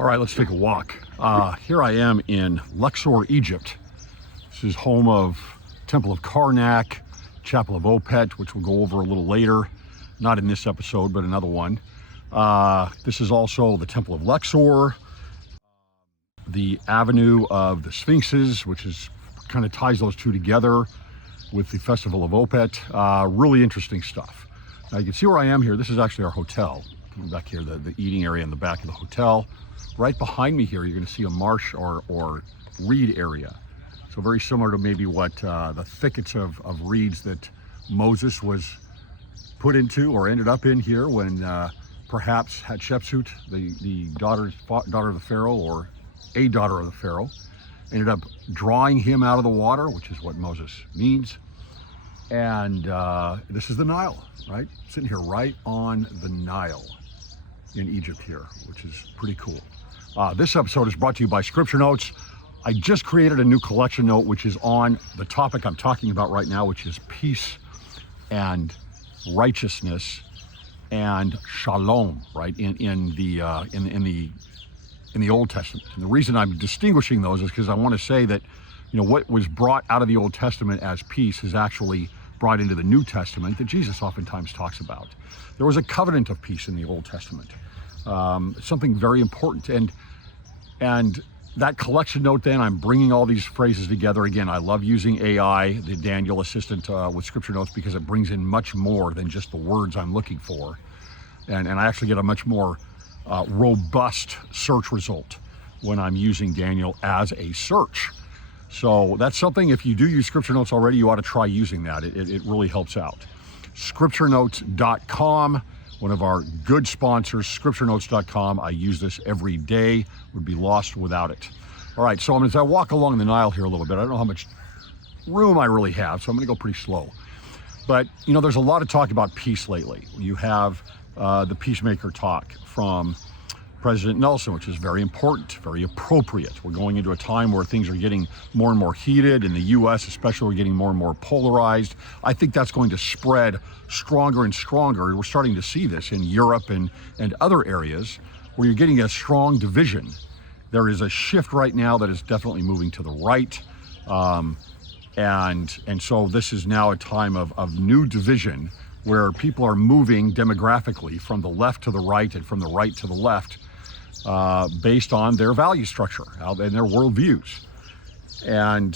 All right, let's take a walk. Here I am in Luxor, Egypt. This is home of Temple of Karnak, Chapel of Opet, which we'll go over a little later. Not in this episode, but another one. This is also the Temple of Luxor, the Avenue of the Sphinxes, which is kind of ties those two together with the Festival of Opet. Really interesting stuff. Now you can see where I am here. This is actually our hotel. Coming back here, the eating area in the back of the hotel. Right behind me here, you're going to see a marsh or reed area. So very similar to maybe what the thickets of reeds that Moses was put into or ended up in here when perhaps Hatshepsut, the daughter of the Pharaoh, or a daughter of the Pharaoh, ended up drawing him out of the water, which is what Moses means. And this is the Nile, right? Sitting here right on the Nile in Egypt here, which is pretty cool. This episode is brought to you by Scripture Notes. I just created a new collection note, which is on the topic I'm talking about right now, which is peace and righteousness and shalom, right? In the Old Testament. And the reason I'm distinguishing those is because I want to say that, you know, what was brought out of the Old Testament as peace is actually brought into the New Testament that Jesus oftentimes talks about. There was a covenant of peace in the Old Testament. Something very important. And that collection note, then, I'm bringing all these phrases together. Again, I love using AI, the Daniel assistant with Scripture Notes, because it brings in much more than just the words I'm looking for. And I actually get a much more robust search result when I'm using Daniel as a search. So that's something, if you do use Scripture Notes already, you ought to try using that. It really helps out. ScriptureNotes.com, one of our good sponsors, ScriptureNotes.com. I use this every day, would be lost without it. All right, so as I walk along the Nile here a little bit, I don't know how much room I really have, so I'm gonna go pretty slow. But, you know, there's a lot of talk about peace lately. You have the Peacemaker talk from President Nelson, which is very important, very appropriate. We're going into a time where things are getting more and more heated. In the U.S. especially, we're getting more and more polarized. I think that's going to spread stronger and stronger. We're starting to see this in Europe and other areas where you're getting a strong division. There is a shift right now that is definitely moving to the right. And so this is now a time of new division where people are moving demographically from the left to the right and from the right to the left based on their value structure and their worldviews. And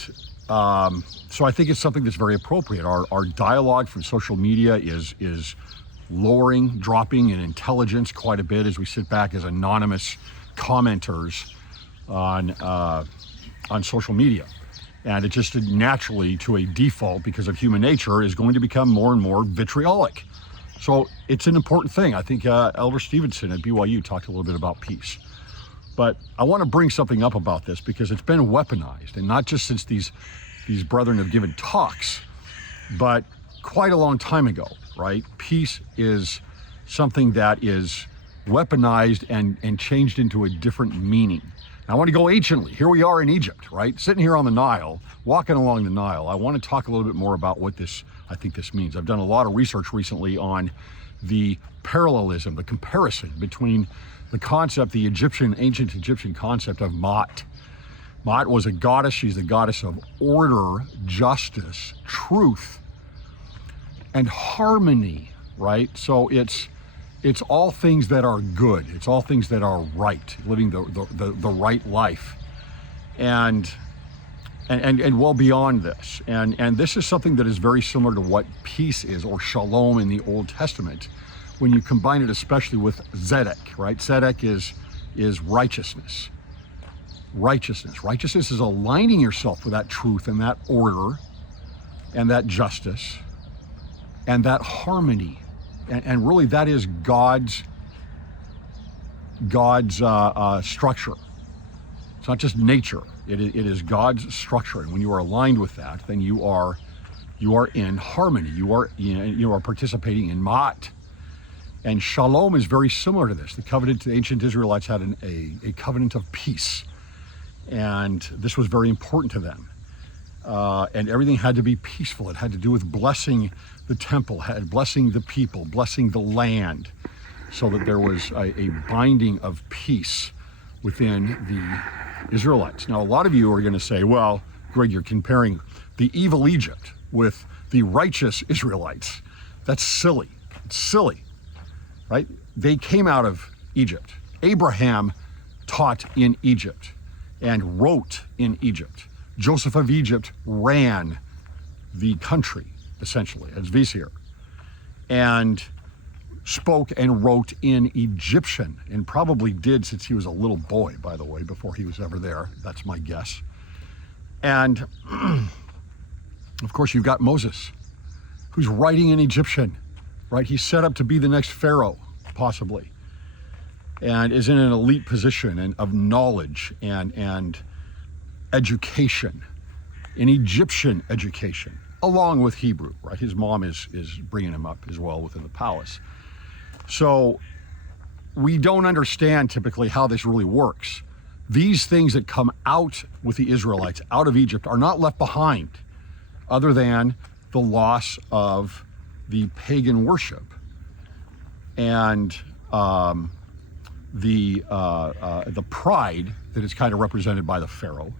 so I think it's something that's very appropriate. Our dialogue from social media is dropping in intelligence quite a bit as we sit back as anonymous commenters on social media. And it just naturally, to a default, because of human nature, is going to become more and more vitriolic. So it's an important thing. I think Elder Stevenson at BYU talked a little bit about peace. But I want to bring something up about this because it's been weaponized, and not just since these brethren have given talks, but quite a long time ago, right? Peace is something that is weaponized and changed into a different meaning. I want to go anciently. Here we are in Egypt, right? Sitting here on the Nile, walking along the Nile. I want to talk a little bit more about what I think this means. I've done a lot of research recently on the parallelism, the comparison between the concept, the ancient Egyptian concept of Maat. Maat was a goddess. She's the goddess of order, justice, truth, and harmony, right? So it's all things that are good. It's all things that are right, living the right life, and well beyond this. And this is something that is very similar to what peace is, or shalom in the Old Testament, when you combine it especially with tzedek, right? Tzedek is righteousness. Righteousness is aligning yourself with that truth and that order and that justice and that harmony. And really, that is God's structure. It's not just nature. It is God's structure. And when you are aligned with that, then you are in harmony. You are participating in maat. And shalom is very similar to this. The ancient Israelites had a covenant of peace, and this was very important to them. And everything had to be peaceful. It had to do with blessing the temple, blessing the people, blessing the land, so that there was a binding of peace within the Israelites. Now, a lot of you are going to say, well, Greg, you're comparing the evil Egypt with the righteous Israelites. That's silly. It's silly, right? They came out of Egypt. Abraham taught in Egypt and wrote in Egypt. Joseph of Egypt ran the country, essentially, as vizier, and spoke and wrote in Egyptian, and probably did since he was a little boy, by the way, before he was ever there. That's my guess. And of course, you've got Moses, who's writing in Egyptian, right? He's set up to be the next Pharaoh, possibly, and is in an elite position and of knowledge and education, in Egyptian education, along with Hebrew, right? His mom is bringing him up as well within the palace. So we don't understand typically how this really works. These things that come out with the Israelites out of Egypt are not left behind, other than the loss of the pagan worship and the pride that is kind of represented by the Pharaoh,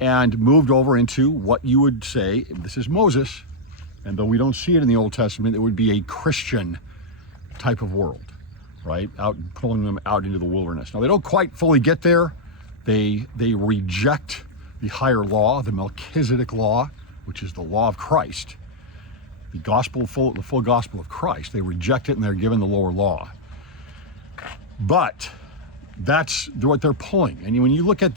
and moved over into what you would say, this is Moses, and though we don't see it in the Old Testament, it would be a Christian type of world, right? Pulling them out into the wilderness. Now, they don't quite fully get there. They reject the higher law, the Melchizedek law, which is the law of Christ, the full gospel of Christ. They reject it and they're given the lower law. But that's what they're pulling. And when you look at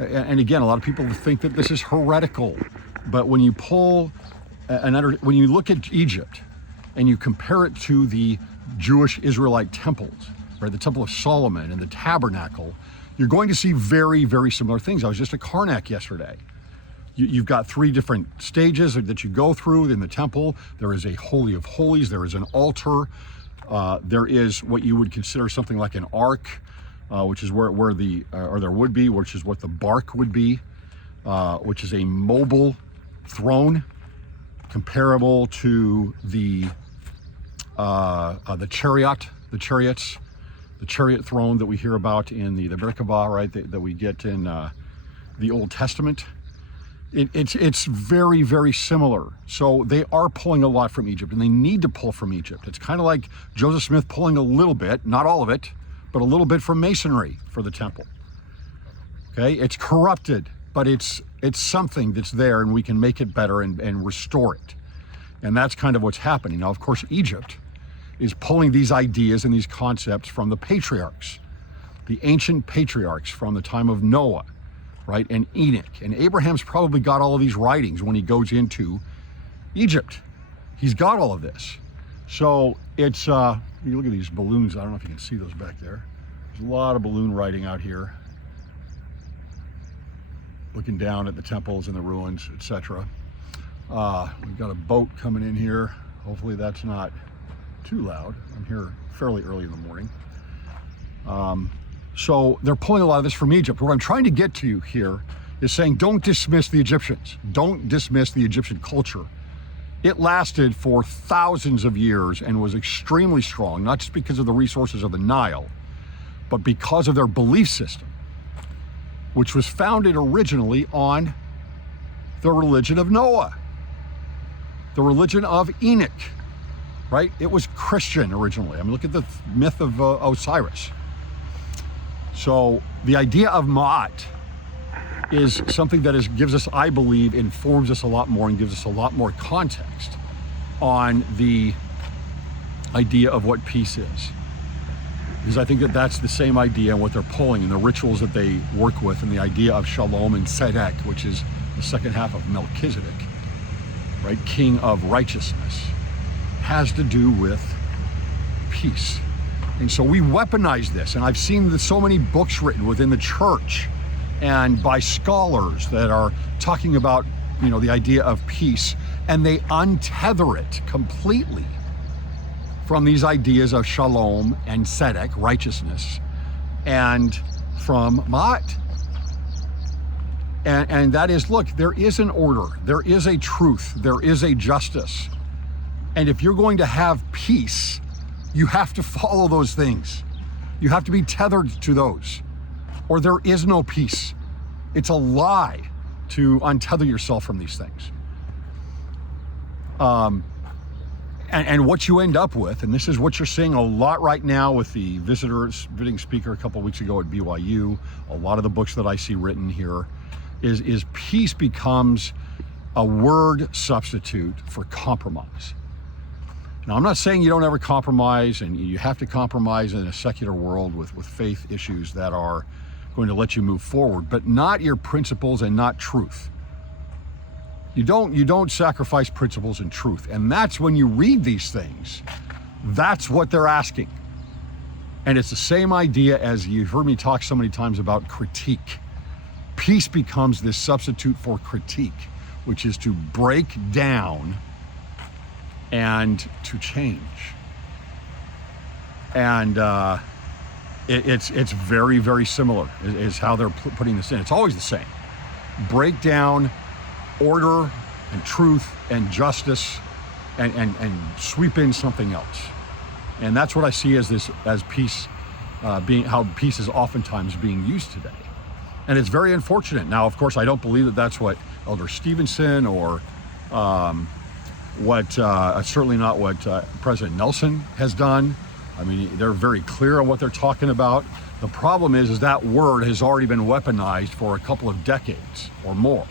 and again, a lot of people think that this is heretical, but when you when you look at Egypt and you compare it to the Jewish Israelite temples, right, the Temple of Solomon and the Tabernacle, you're going to see very, very similar things. I was just at Karnak yesterday. You've got 3 different stages that you go through in the temple. There is a Holy of Holies. There is an altar. There is what you would consider something like an ark, which is where there would be, which is what the bark would be, which is a mobile throne comparable to the chariot, the chariot throne that we hear about in the Merkabah, right, that we get in the Old Testament. It's very, very similar. So they are pulling a lot from Egypt, and they need to pull from Egypt. It's kind of like Joseph Smith pulling a little bit, not all of it, but a little bit from Masonry for the temple. Okay, it's corrupted, but it's something that's there, and we can make it better and restore it. And that's kind of what's happening. Now, of course, Egypt is pulling these ideas and these concepts from the patriarchs, the ancient patriarchs from the time of Noah, right, and Enoch. And Abraham's probably got all of these writings when he goes into Egypt. He's got all of this. So it's, you look at these balloons, I don't know if you can see those back there. There's a lot of balloon writing out here, looking down at the temples and the ruins, etc. We've got a boat coming in here. Hopefully that's not too loud. I'm here fairly early in the morning. So they're pulling a lot of this from Egypt. What I'm trying to get to here is saying, don't dismiss the Egyptians. Don't dismiss the Egyptian culture. It lasted for thousands of years and was extremely strong, not just because of the resources of the Nile, but because of their belief system, which was founded originally on the religion of Noah, the religion of Enoch, right? It was Christian originally. I mean, look at the myth of Osiris. So the idea of maat is something that gives us, I believe, informs us a lot more and gives us a lot more context on the idea of what peace is. Because I think that that's the same idea and what they're pulling and the rituals that they work with, and the idea of Shalom and Tzedek, which is the second half of Melchizedek, right? King of righteousness, has to do with peace. And so we weaponize this, and I've seen so many books written within the church and by scholars that are talking about, the idea of peace, and they untether it completely from these ideas of Shalom and Tzedek, righteousness, and from maat. And that is, look, there is an order, there is a truth, there is a justice. And if you're going to have peace, you have to follow those things. You have to be tethered to those. or there is no peace. It's a lie to untether yourself from these things. And what you end up with, and this is what you're seeing a lot right now with the visiting speaker a couple of weeks ago at BYU, a lot of the books that I see written here, is peace becomes a word substitute for compromise. Now, I'm not saying you don't ever compromise, and you have to compromise in a secular world with faith issues that are going to let you move forward, but not your principles and not truth. You don't sacrifice principles and truth. And that's when you read these things, that's what they're asking. And it's the same idea as you've heard me talk so many times about critique. Peace becomes this substitute for critique, which is to break down and to change. And it's very, very similar is how they're putting this in. It's always the same. Break down order and truth and justice and sweep in something else. And that's what I see as peace, being how peace is oftentimes being used today. And it's very unfortunate. Now, of course, I don't believe that that's what Elder Stevenson or certainly not what President Nelson has done. I mean, they're very clear on what they're talking about. The problem is that word has already been weaponized for a couple of decades or more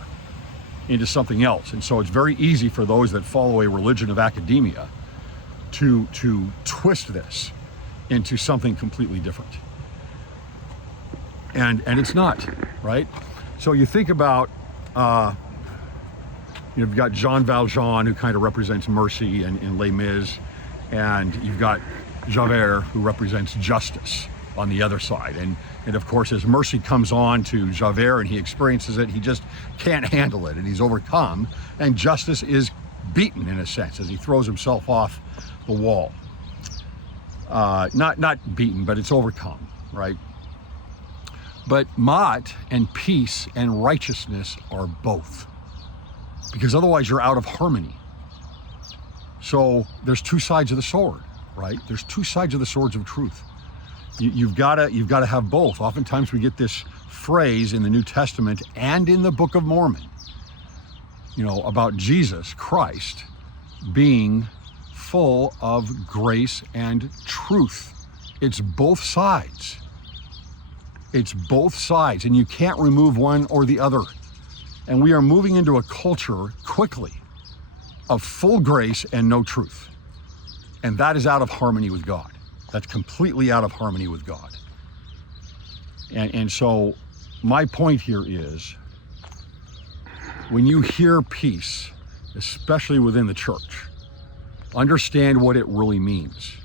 into something else. And so it's very easy for those that follow a religion of academia to twist this into something completely different. And it's not, right? So you think about, you've got Jean Valjean, who kind of represents mercy in Les Mis, and you've got Javert, who represents justice on the other side. And of course, as mercy comes on to Javert and he experiences it, he just can't handle it and he's overcome. And justice is beaten in a sense as he throws himself off the wall. Not beaten, but it's overcome, right? But maat and peace and righteousness are both, because otherwise you're out of harmony. So there's two sides of the sword, right? There's two sides of the swords of truth. You've got to have both. Oftentimes we get this phrase in the New Testament and in the Book of Mormon, about Jesus Christ being full of grace and truth. It's both sides. It's both sides, and you can't remove one or the other. And we are moving into a culture quickly of full grace and no truth. And that is out of harmony with God. That's completely out of harmony with God. And so my point here is, when you hear peace, especially within the church, understand what it really means.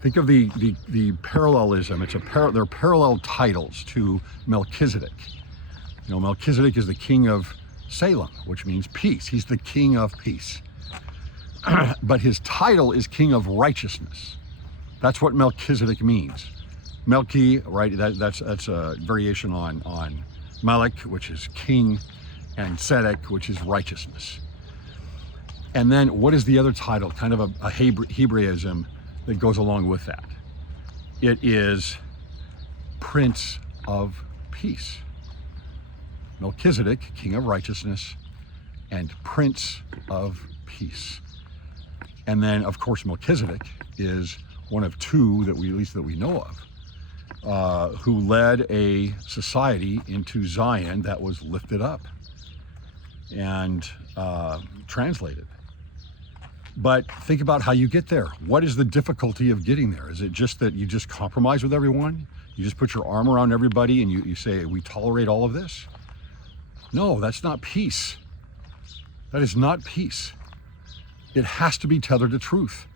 Think of the parallelism. They're parallel titles to Melchizedek. Melchizedek is the king of Salem, which means peace. He's the king of peace. But his title is king of righteousness. That's what Melchizedek means. Melchi, right? That's a variation on Malek, which is king, and Tzedek, which is righteousness. And then what is the other title? Kind of a Hebraism that goes along with that. It is Prince of Peace. Melchizedek, king of righteousness, and Prince of Peace. And then, of course, Melchizedek is one of two that we know of, who led a society into Zion that was lifted up and translated. But think about how you get there. What is the difficulty of getting there? Is it just that you just compromise with everyone? You just put your arm around everybody and you say, we tolerate all of this? No, that's not peace. That is not peace. It has to be tethered to truth.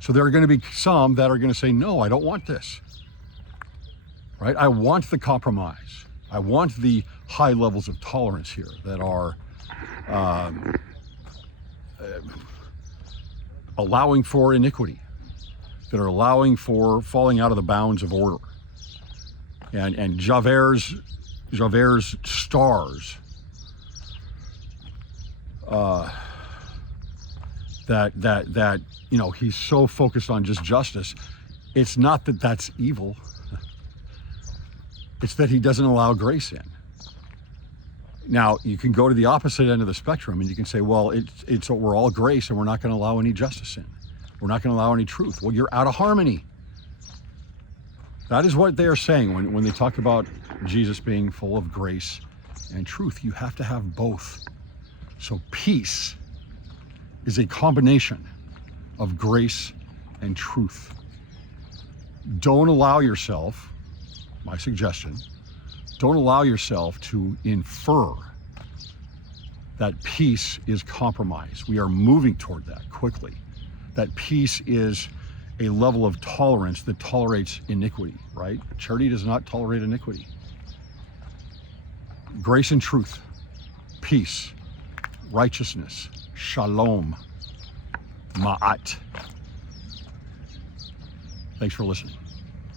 So there are going to be some that are going to say, no, I don't want this. Right? I want the compromise. I want the high levels of tolerance here that are allowing for iniquity, that are allowing for falling out of the bounds of order. And Javert's stars, that he's so focused on just justice. It's not that that's evil. It's that he doesn't allow grace in. Now, you can go to the opposite end of the spectrum and you can say, well, we're all grace and we're not going to allow any justice in. We're not going to allow any truth. Well, you're out of harmony. That is what they are saying when they talk about Jesus being full of grace and truth. You have to have both. So peace is a combination of grace and truth. Don't allow yourself, my suggestion, don't allow yourself to infer that peace is compromise. We are moving toward that quickly. That peace is a level of tolerance that tolerates iniquity, right? Charity does not tolerate iniquity. Grace and truth, peace, righteousness, shalom, maat. Thanks for listening.